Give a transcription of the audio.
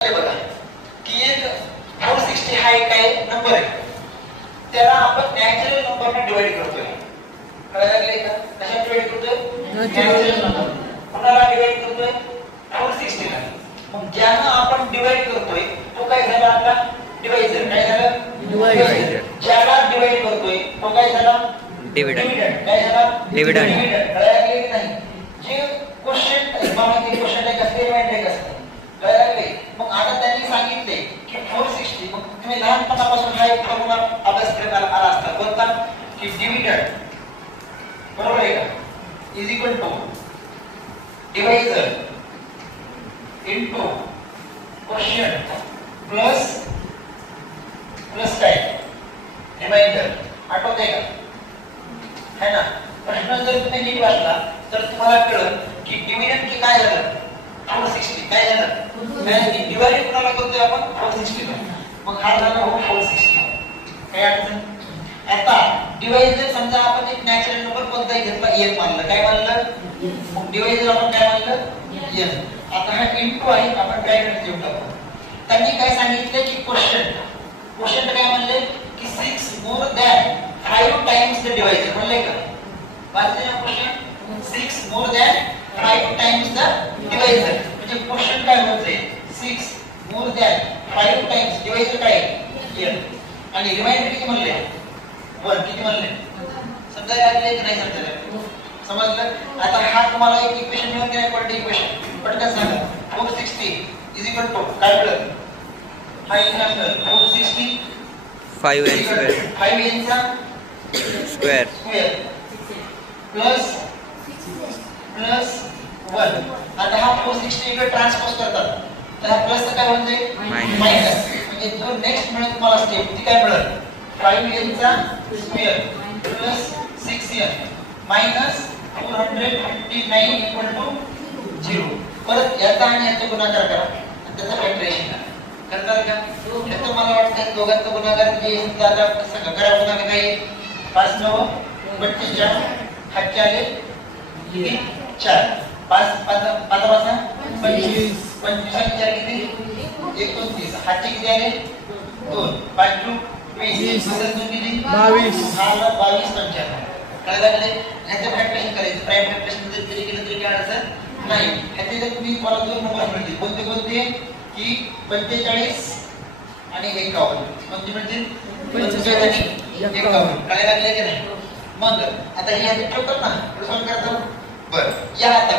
बघा की एक 460 हा एक काय नंबर आहे, त्याला आपण नॅचरल नंबरने डिवाइड करतोय. कळायला लागले का? कशाने डिवाइड करतोय? Natural number. कोणाला डिवाइड करतोय? 460 ला. मग ज्याला आपण डिवाइड करतोय तो काय झाला? आपला डिवाइजर. काय झालं? डिवाइजर. ज्याला डिवाइड करतोय तो काय झाला? डिव्हिडंड. काय झाला? डिव्हिडंड. कळायला लागले की नाही? जे क्वेश्चन माहिती क्वेश्चन आहे का स्टेटमेंट आहे का? कळायला लागले. मग आता त्यांनी सांगितले की 460. मग तुम्ही लहानपणापासून हा एक फॉर्म्युला अभ्यास करत आला असता. कोणता? की डिव्हिडंड बरोबर आहे का is equal to divisor into quotient plus काय रिमाइंडर. आठवतंय का? है ना? प्रश्न जर तुम्ही नीट वाचला तर तुम्हाला कळलं की डिव्हिडंड की काय झालं? 460. काय झालं? डिवाइड कोणाला करतोय आपण? 460 ला. मग हा झाला 460. काय अडचण? आता डिवाइजर समजा आपण एक नॅचरल नंबर कोणताही घेतला n मानलं. काय मानलं? मग डिवाइजर आपण काय मानलं? n. आता हा इनटू आहे, आपण ब्रॅकेट देऊन टाकू. त्यांनी काय सांगितलं की क्वोशिएंट काय म्हणले की 6 more than 5 times the divisor. म्हणले का? वाचले ना quotient? 6 more than 5 times the divisor. म्हणजे क्वोशिएंट काय होते? 6 मोर दॅन 5 टाइम्स डिवाइजर काय? n. आणि रिमाइंडर किती म्हणले? 1. किती म्हणले? समजायला लागले की नाही समजायला? समजलं? आता हा तुम्हाला एक इक्वेशन मिळून गेला, क्वाड्रेटिक इक्वेशन. पटकन सांगा. 460 इज इक्वल टू काय मिळेल? हा इक्वेशन 460 5n स्क्वेअर 5n चा स्क्वेअर प्लस 1. आता हा 460 इकडे ट्रान्सपोज करतात तर हा प्लस काय होऊन जाईल? मायनस. म्हणजे जो नेक्स्ट मिळेल तुम्हाला स्टेप ती काय मिळेल? 5n चा square plus 6n minus 459 equal to 0. परत याचा आणि याचा गुणाकार करा आणि त्याचा फॅक्टरायझेशन करा. करणार का? तर मला वाटतं दोघांचा गुणाकार जे दादा कसं करा? गुणाकार काय? 5 9 42 हातचे आले किती? 4. 5 5 5 25 25 आणि 4 किती? 29. हातचे किती आले? 2. 5 2 20 किती? 22. हा 22 55. काय लागले? ह्याचं फॅक्टरायझेशन करायचं. प्राइम फॅक्टरायझेशन जर तरी केलं तरी काय अडचण नाही. ह्याचे जर तुम्ही मला दोन नंबर मिळतील. कोणते की 45 आणि 51. म्हणजे 45 आणि 51. काय लागले की नाही? मग आता हे ठेवतात ना, सॉल्व करतात. बरं या आता